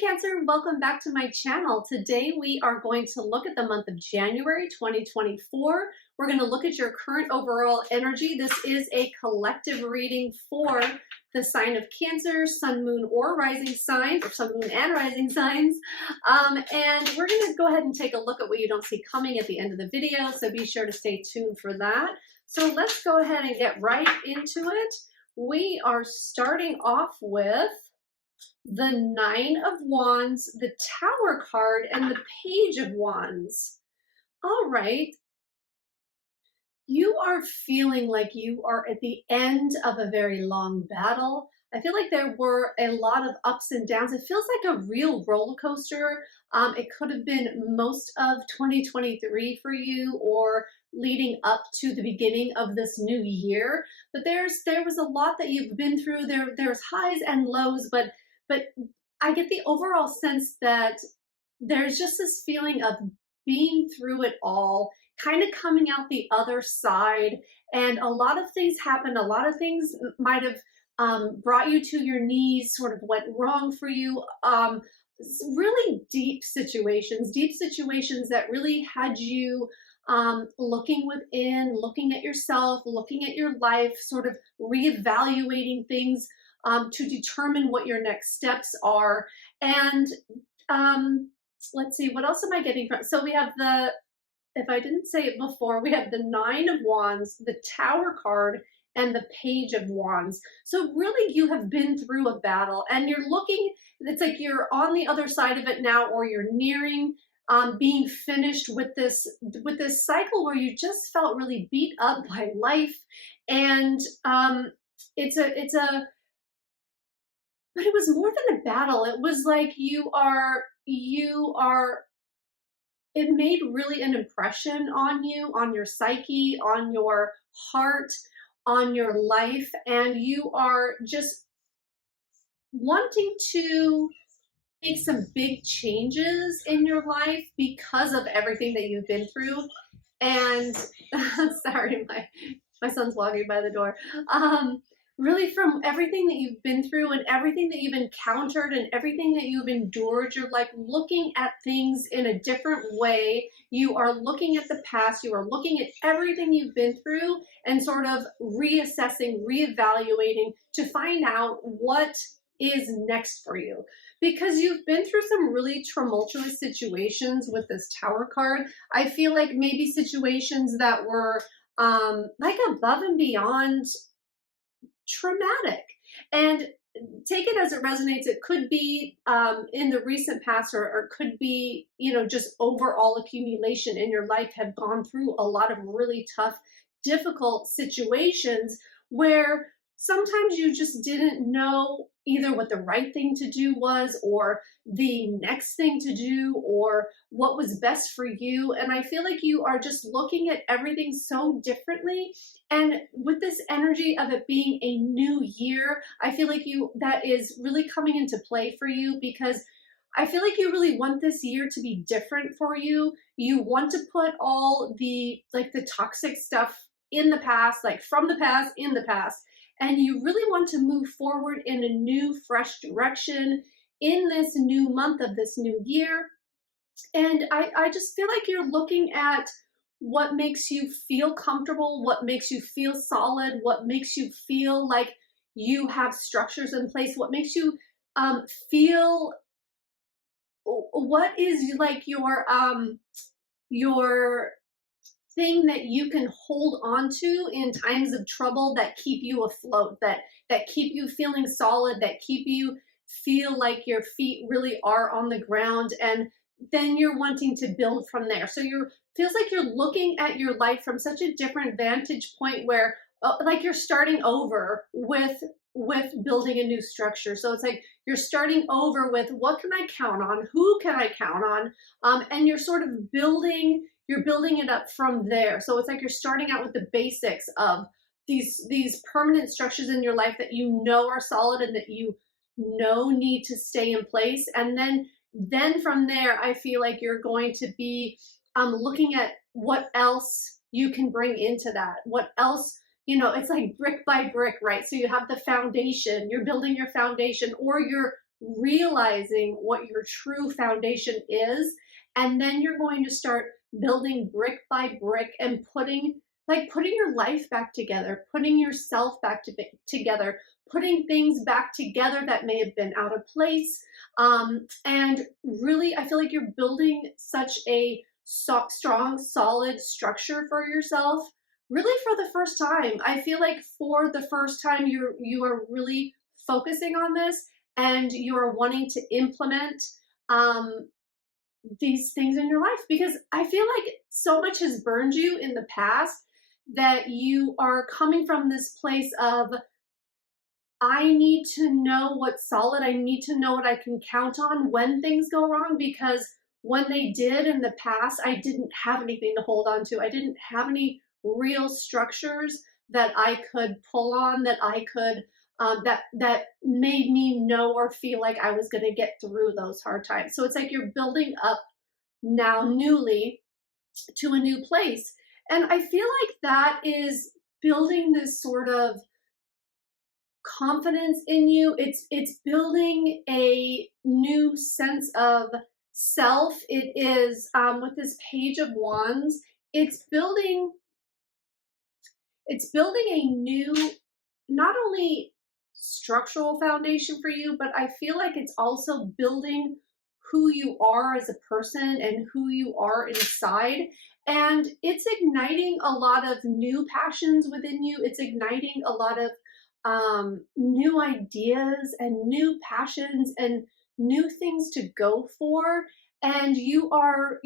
Cancer, welcome back to my channel. Today we are going to look at the month of January 2024. We're going to look at your current overall energy. This is a collective reading for the sign of Cancer, Sun, Moon, or Rising signs, or Sun, Moon, and Rising signs. And we're going to go ahead and take a look at what you don't see coming at the end of the video, so be sure to stay tuned for that. So let's go ahead and get right into it. We are starting off with the Nine of Wands, the Tower card, and the Page of Wands. All right. You are feeling like you are at the end of a very long battle. I feel like there were a lot of ups and downs. It feels like a real roller coaster. It could have been most of 2023 for you, or leading up to the beginning of this new year. But there was a lot that you've been through. There's highs and lows, but I get the overall sense that there's just this feeling of being through it all, kind of coming out the other side, and a lot of things happened. A lot of things might have brought you to your knees, sort of went wrong for you. Really deep situations that really had you looking within, looking at yourself, looking at your life, sort of reevaluating things to determine what your next steps are. And let's see, what else am I getting from? So we have if I didn't say it before, we have the Nine of Wands, the Tower card, and the Page of Wands. So really you have been through a battle and you're looking, it's like you're on the other side of it now, or you're nearing being finished with this cycle where you just felt really beat up by life. And but it was more than a battle. It was like it made really an impression on you, on your psyche, on your heart, on your life, and you are just wanting to make some big changes in your life because of everything that you've been through. And sorry, my son's walking by the door. Really, from everything that you've been through and everything that you've encountered and everything that you've endured, you're like looking at things in a different way. You are looking at the past, you are looking at everything you've been through and sort of reassessing, reevaluating to find out what is next for you. Because you've been through some really tumultuous situations with this Tower card. I feel like maybe situations that were like above and beyond traumatic, and take it as it resonates. It could be in the recent past, or could be, just overall accumulation in your life, have gone through a lot of really tough, difficult situations where sometimes you just didn't know either what the right thing to do was, or the next thing to do, or what was best for you. And I feel like you are just looking at everything so differently. And with this energy of it being a new year, I feel like that is really coming into play for you, because I feel like you really want this year to be different for you. You want to put all the toxic stuff in the past, from the past, in the past. And you really want to move forward in a new, fresh direction in this new month of this new year. And I just feel like you're looking at what makes you feel comfortable, what makes you feel solid, what makes you feel like you have structures in place, what makes you feel, what is like your thing that you can hold on to in times of trouble, that keep you afloat, that keep you feeling solid, that keep you feel like your feet really are on the ground. And then you're wanting to build from there. So feels like you're looking at your life from such a different vantage point, where like you're starting over with building a new structure. So it's like you're starting over with, what can I count on? Who can I count on? And you're sort of building it up from there. So it's like you're starting out with the basics of these permanent structures in your life that are solid and that need to stay in place. And then from there, I feel like you're going to be looking at what else you can bring into that. What else, it's like brick by brick, right? So you have the foundation, you're building your foundation, or you're realizing what your true foundation is. And then you're going to start building brick by brick and putting your life back together, putting yourself back together, putting things back together that may have been out of place. And really, I feel like you're building such a strong, solid structure for yourself. Really, for the first time, I feel like for the first time, you are really focusing on this, and you are wanting to implement um, these things in your life, because I feel like so much has burned you in the past that you are coming from this place of, I need to know what's solid. I need to know what I can count on when things go wrong, because when they did in the past, I didn't have anything to hold on to. I didn't have any real structures that I could pull on, that I could that made me know or feel like I was going to get through those hard times. So it's like you're building up now newly to a new place. And I feel like that is building this sort of confidence in you. It's building a new sense of self. It is with this Page of Wands, it's building a new, not only structural foundation for you, but I feel like it's also building who you are as a person and who you are inside. And it's igniting a lot of new passions within you. It's igniting a lot of new ideas and new passions and new things to go for. And you are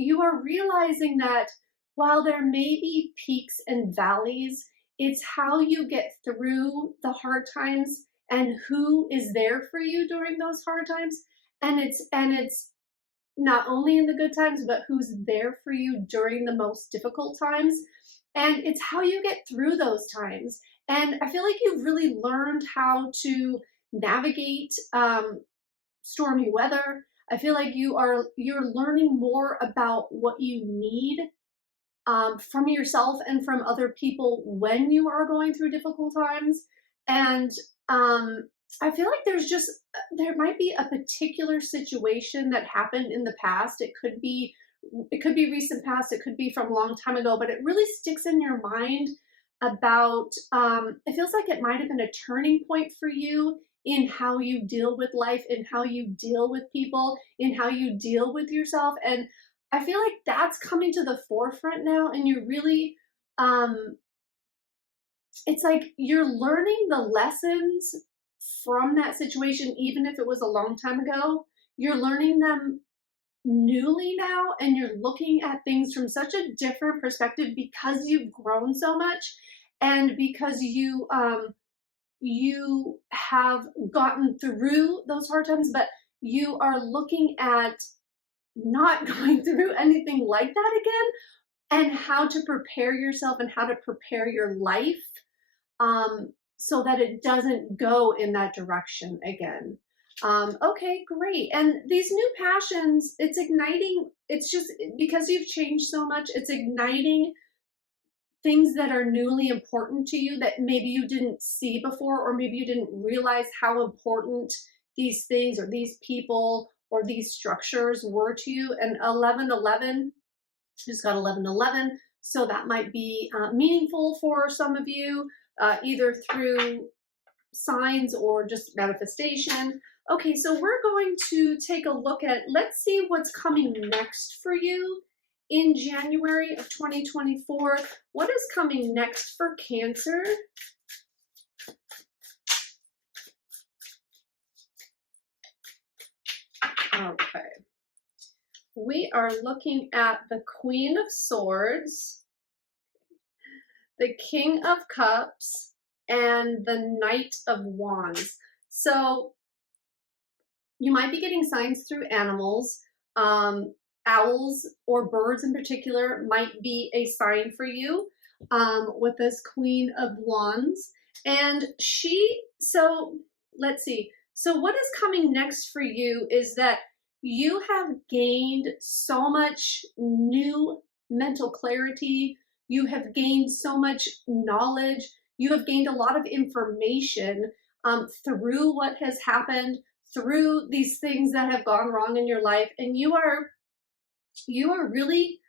realizing that while there may be peaks and valleys, it's how you get through the hard times and who is there for you during those hard times. And it's not only in the good times, but who's there for you during the most difficult times. And it's how you get through those times. And I feel like you've really learned how to navigate stormy weather. I feel like you're learning more about what you need from yourself and from other people when you are going through difficult times. And I feel like there might be a particular situation that happened in the past. It could be recent past, it could be from a long time ago, but it really sticks in your mind about, it feels like it might have been a turning point for you in how you deal with life, in how you deal with people, in how you deal with yourself. And I feel like that's coming to the forefront now, and you're really, um, it's like you're learning the lessons from that situation, even if it was a long time ago. You're learning them newly now, and you're looking at things from such a different perspective because you've grown so much, and because you have gotten through those hard times, but you are looking at not going through anything like that again, and how to prepare yourself and how to prepare your life so that it doesn't go in that direction again. Okay, great. And these new passions, it's igniting, it's just because you've changed so much, it's igniting things that are newly important to you that maybe you didn't see before, or maybe you didn't realize how important these things or these people or these structures were to you. And 1111 just got 1111. So that might be meaningful for some of you, either through signs or just manifestation. Okay, so we're going to take a look at, let's see what's coming next for you in January of 2024. What is coming next for Cancer? Okay. We are looking at the Queen of Swords, the King of Cups, and the Knight of Wands. So you might be getting signs through animals. Owls or birds in particular might be a sign for you with this Queen of Wands. And so let's see. So what is coming next for you is that you have gained so much new mental clarity. You have gained so much knowledge. You have gained a lot of information through what has happened, through these things that have gone wrong in your life, and you are really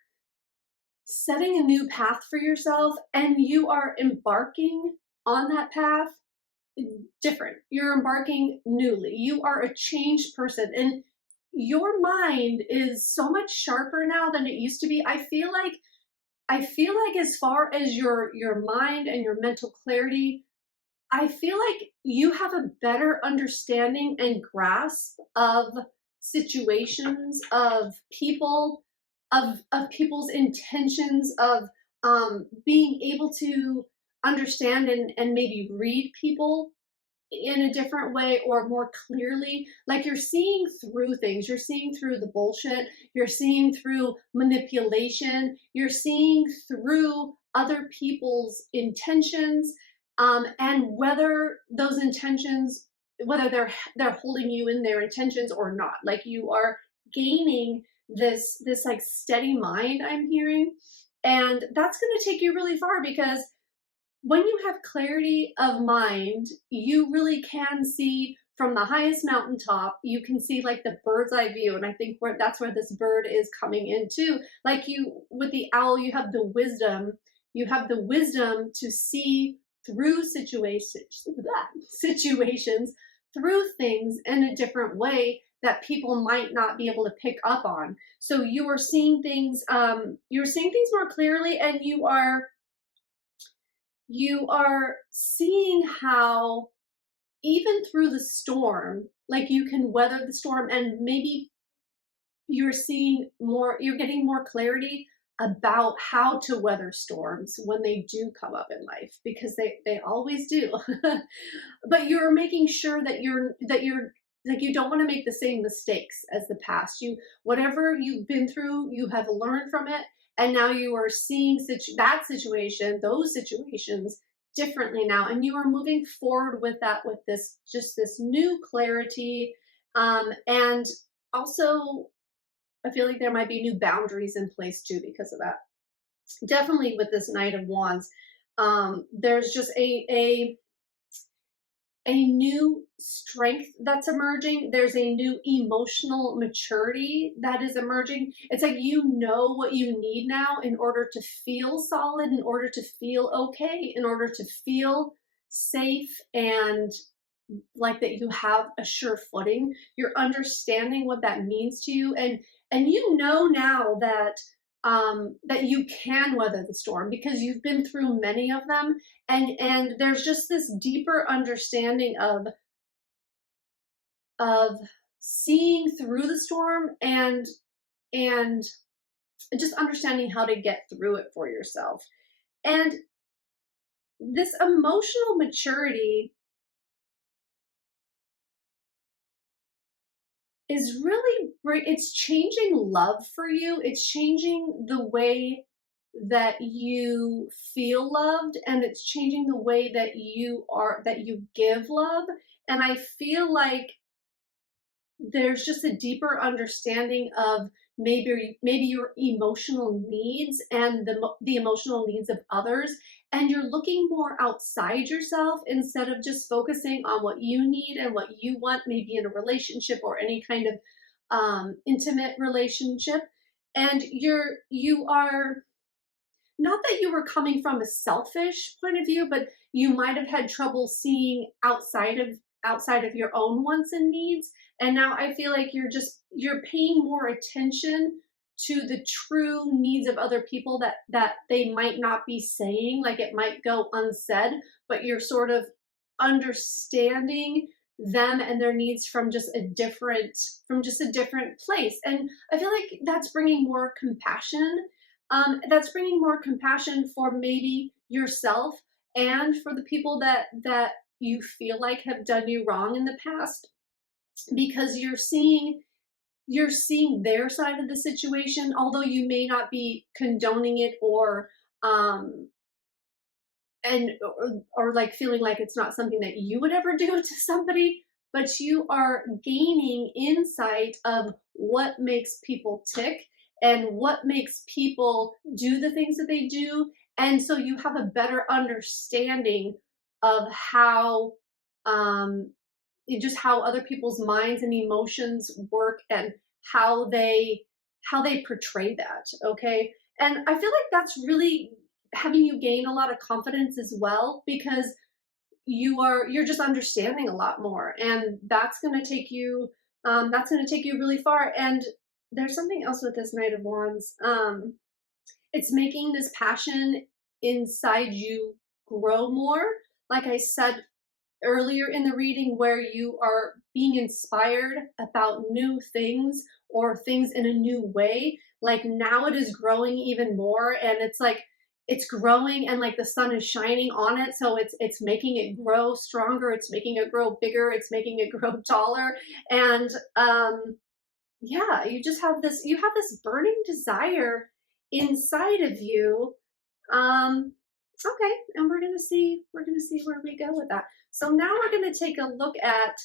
setting a new path for yourself, and you are embarking on that path different. You're embarking newly. You are a changed person, and your mind is so much sharper now than it used to be. I feel like as far as your mind and your mental clarity, I feel like you have a better understanding and grasp of situations, of people, of people's intentions, of being able to understand and maybe read people in a different way or more clearly. Like you're seeing through things, you're seeing through the bullshit, you're seeing through manipulation, you're seeing through other people's intentions, and whether those intentions, whether they're holding you in their intentions or not. Like you are gaining this like steady mind, I'm hearing, and that's going to take you really far, because when you have clarity of mind, you really can see from the highest mountaintop. You can see like the bird's eye view, and I think that's where this bird is coming into. Like you, with the owl, you have the wisdom. You have the wisdom to see through situations, through things in a different way that people might not be able to pick up on. So you are seeing things. You're seeing things more clearly, and you are seeing how even through the storm, like you can weather the storm, and maybe you're getting more clarity about how to weather storms when they do come up in life, because they always do. But you're making sure that you're like, you don't want to make the same mistakes as the past. Whatever you've been through, you have learned from it, and now you are seeing those situations differently now, and you are moving forward with that, with this new clarity, and also I feel like there might be new boundaries in place too because of that. Definitely with this Knight of Wands, there's just a new strength that's emerging. There's a new emotional maturity that is emerging. It's like you know what you need now in order to feel solid, in order to feel okay, in order to feel safe, and like that you have a sure footing. You're understanding what that means to you, and you know now that you can weather the storm because you've been through many of them, and there's just this deeper understanding of seeing through the storm, and just understanding how to get through it for yourself. And this emotional maturity is really it's changing love for you. It's changing the way that you feel loved, and it's changing the way that you give love. And I feel like there's just a deeper understanding of maybe your emotional needs and the emotional needs of others, and you're looking more outside yourself instead of just focusing on what you need and what you want, maybe in a relationship or any kind of intimate relationship. And you are not that you were coming from a selfish point of view, but you might have had trouble seeing outside of your own wants and needs. And now I feel like you're paying more attention to the true needs of other people that they might not be saying, like it might go unsaid, but you're sort of understanding them and their needs from just a different place. And I feel like that's bringing more compassion. That's bringing more compassion for maybe yourself and for the people that you feel like have done you wrong in the past, because you're seeing their side of the situation, although you may not be condoning it, um or like feeling like it's not something that you would ever do to somebody, but you are gaining insight of what makes people tick and what makes people do the things that they do. And so you have a better understanding of how um just how other people's minds and emotions work, and how they how they portray that, okay? And I feel like that's really having you gain a lot of confidence as well, because you're just understanding a lot more, and that's going to take you really far. And there's something else with this Knight of Wands. It's making this passion inside you grow more, like I said earlier in the reading, where you are being inspired about new things or things in a new way. Like now it is growing even more, and it's like it's growing, and like the sun is shining on it, so it's making it grow stronger, it's making it grow bigger, it's making it grow taller. And yeah, you have this burning desire inside of you. Okay, and we're gonna see where we go with that. So now we're gonna take a look at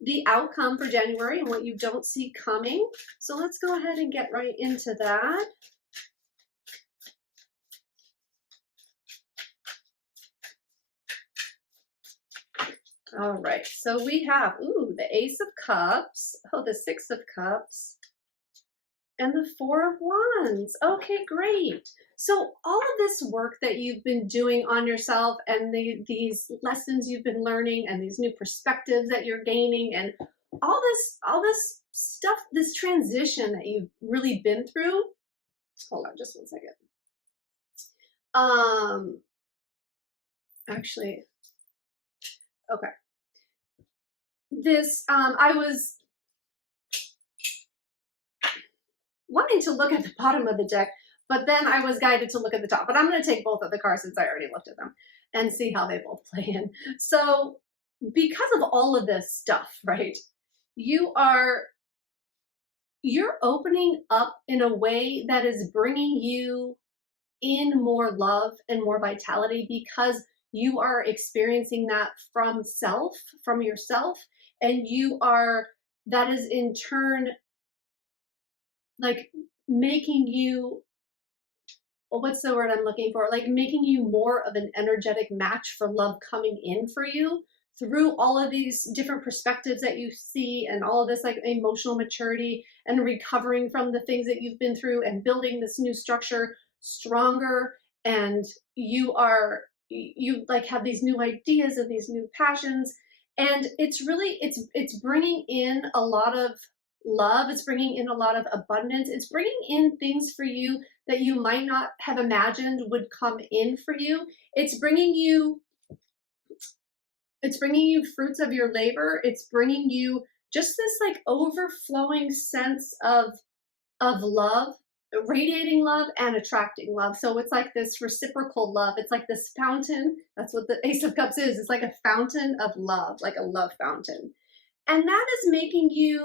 the outcome for January and what you don't see coming. So let's go ahead and get right into that. All right, so we have, ooh, the Ace of Cups, oh, the Six of Cups, and the Four of Wands. Okay, great. So all of this work that you've been doing on yourself, and these lessons you've been learning, and these new perspectives that you're gaining, and all this stuff, this transition that you've really been through. Hold on just one second. Actually, okay. This I was wanting to look at the bottom of the deck, but then I was guided to look at the top. But I'm going to take both of the cards since I already looked at them and see how they both play in. So, because of all of this stuff, right? You're opening up in a way that is bringing you in more love and more vitality, because you are experiencing that from yourself, and that is in turn like making you, what's the word I'm looking for? Like making you more of an energetic match for love coming in for you through all of these different perspectives that you see, and all of this like emotional maturity and recovering from the things that you've been through, and building this new structure stronger. And you like have these new ideas and these new passions, and it's bringing in a lot of love, it's bringing in a lot of abundance, it's bringing in things for you that you might not have imagined would come in for you. It's bringing you fruits of your labor. It's bringing you just this like overflowing sense of love, radiating love and attracting love. So it's like this reciprocal love. It's like this fountain. That's what the Ace of Cups is. It's like a fountain of love, like a love fountain. And that is making you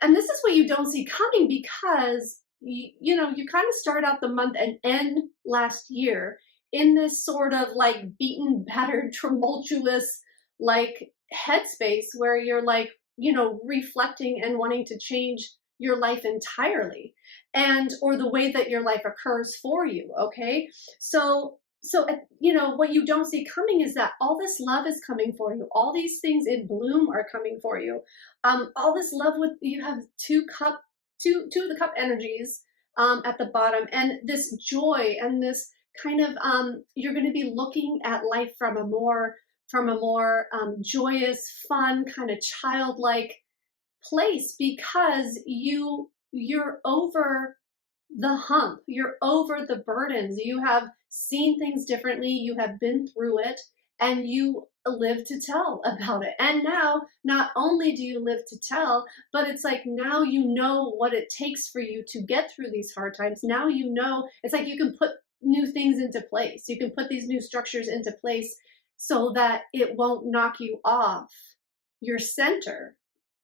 and this is what you don't see coming, because you know, you kind of start out the month and end last year in this sort of like beaten, battered, tumultuous like headspace, where you're like, you know, reflecting and wanting to change your life entirely, and or the way that your life occurs for you. Okay, so you know, what you don't see coming is that all this love is coming for you, all these things in bloom are coming for you. All this love, with you have two of the cup energies at the bottom, and this joy and this kind of you're going to be looking at life from a more joyous, fun, kind of childlike place, because you're over the hump, you're over the burdens, you have seen things differently, you have been through it, and you live to tell about it. And now not only do you live to tell, but it's like now you know what it takes for you to get through these hard times. Now you know, it's like you can put new things into place, you can put these new structures into place, so that it won't knock you off your center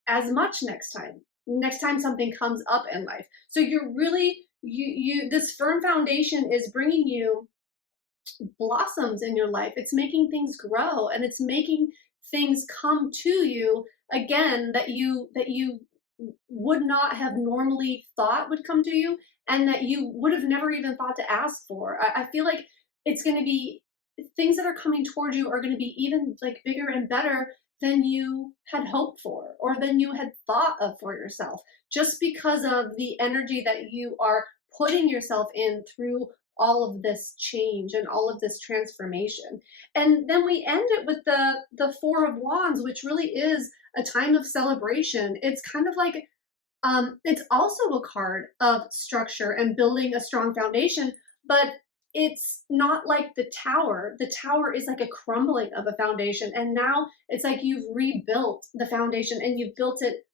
as much next time something comes up in life. So you're really, this firm foundation is bringing you blossoms in your life. It's making things grow, and it's making things come to you again that you would not have normally thought would come to you, and that you would have never even thought to ask for. I feel like it's going to be things that are coming towards you are going to be even like bigger and better than you had hoped for or than you had thought of for yourself, just because of the energy that you are putting yourself in through all of this change and all of this transformation. And then we end it with the Four of Wands, which really is a time of celebration. It's kind of like it's also a card of structure and building a strong foundation, but it's not like the tower. The tower is like a crumbling of a foundation. And now it's like you've rebuilt the foundation and you've built it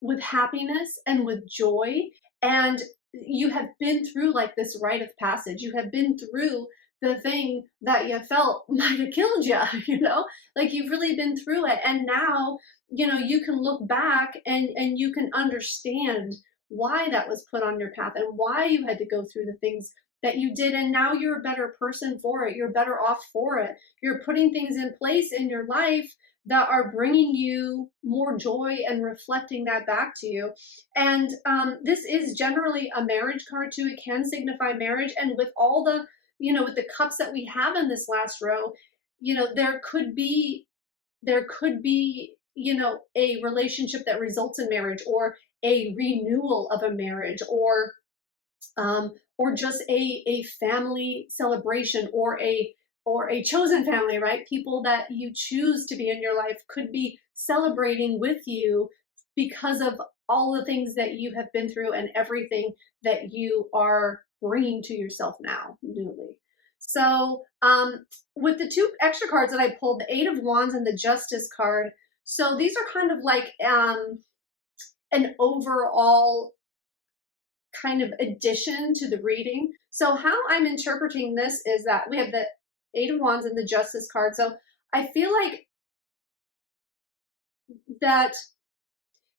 with happiness and with joy. And you have been through like this rite of passage. You have been through the thing that you felt might have killed you, like you've really been through it. And now, you can look back and you can understand why that was put on your path and why you had to go through the things that you did. And now you're a better person for it. You're better off for it. You're putting things in place in your life that are bringing you more joy and reflecting that back to you. And this is generally a marriage card too. It can signify marriage. And with all the, with the cups that we have in this last row, there could be, a relationship that results in marriage, or a renewal of a marriage, or just a family celebration, or a chosen family, right? People that you choose to be in your life could be celebrating with you because of all the things that you have been through and everything that you are bringing to yourself now newly. So with the two extra cards that I pulled, the Eight of Wands and the Justice card, so these are kind of like an overall kind of addition to the reading. So how I'm interpreting this is that we have the Eight of Wands and the Justice card. So I feel like that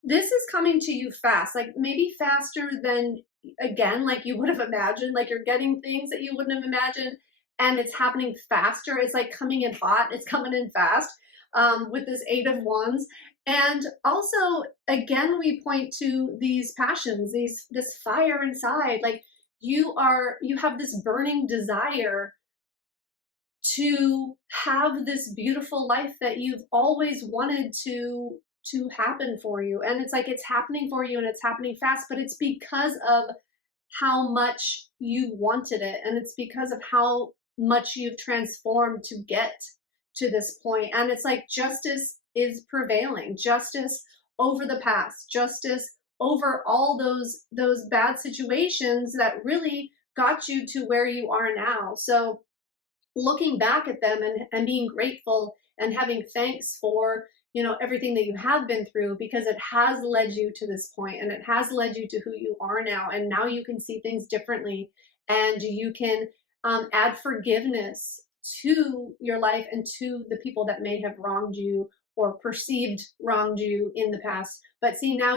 this is coming to you fast, like maybe faster than, again, like you would have imagined, like you're getting things that you wouldn't have imagined, and it's happening faster. It's like coming in hot, it's coming in fast with this Eight of Wands. And also, again, we point to these passions, this fire inside, like you have this burning desire to have this beautiful life that you've always wanted to happen for you. And it's like it's happening for you and it's happening fast, but it's because of how much you wanted it, and it's because of how much you've transformed to get to this point. And it's like justice is prevailing, justice over the past, justice over all those bad situations that really got you to where you are now. So looking back at them and being grateful and having thanks for everything that you have been through, because it has led you to this point and it has led you to who you are now. And now you can see things differently, and you can add forgiveness to your life and to the people that may have wronged you or perceived wronged you in the past. But see, now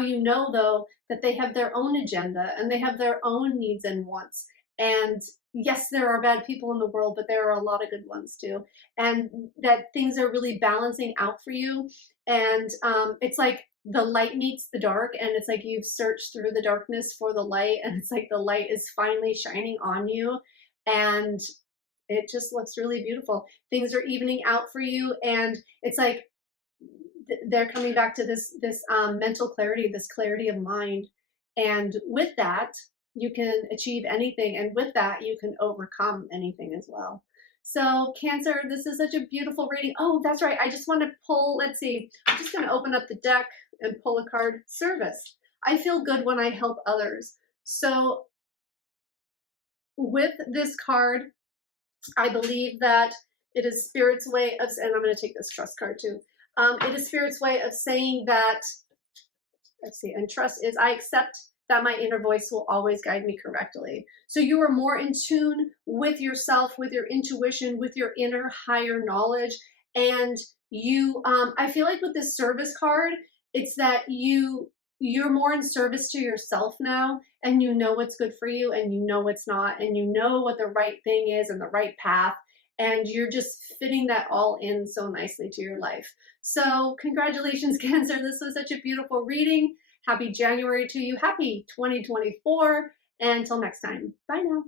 though, that they have their own agenda and they have their own needs and wants. And yes, there are bad people in the world, but there are a lot of good ones too. And that things are really balancing out for you. And it's like the light meets the dark, and it's like you've searched through the darkness for the light, and it's like the light is finally shining on you. And it just looks really beautiful. Things are evening out for you, and it's like they're coming back to this mental clarity, this clarity of mind. And with that, you can achieve anything. And with that, you can overcome anything as well. So Cancer, this is such a beautiful reading. Oh, that's right. I just want to pull, let's see. I'm just going to open up the deck and pull a card. Service. I feel good when I help others. So with this card, I believe that it is Spirit's way of, and I'm going to take this trust card too. It is Spirit's way of saying that, let's see, and trust is I accept that my inner voice will always guide me correctly. So you are more in tune with yourself, with your intuition, with your inner higher knowledge. And you, I feel like with this service card, it's that you're more in service to yourself now, and you know what's good for you and you know what's not, and you know what the right thing is and the right path. And you're just fitting that all in so nicely to your life. So congratulations, Cancer. This was such a beautiful reading. Happy January to you. Happy 2024. And until next time. Bye now.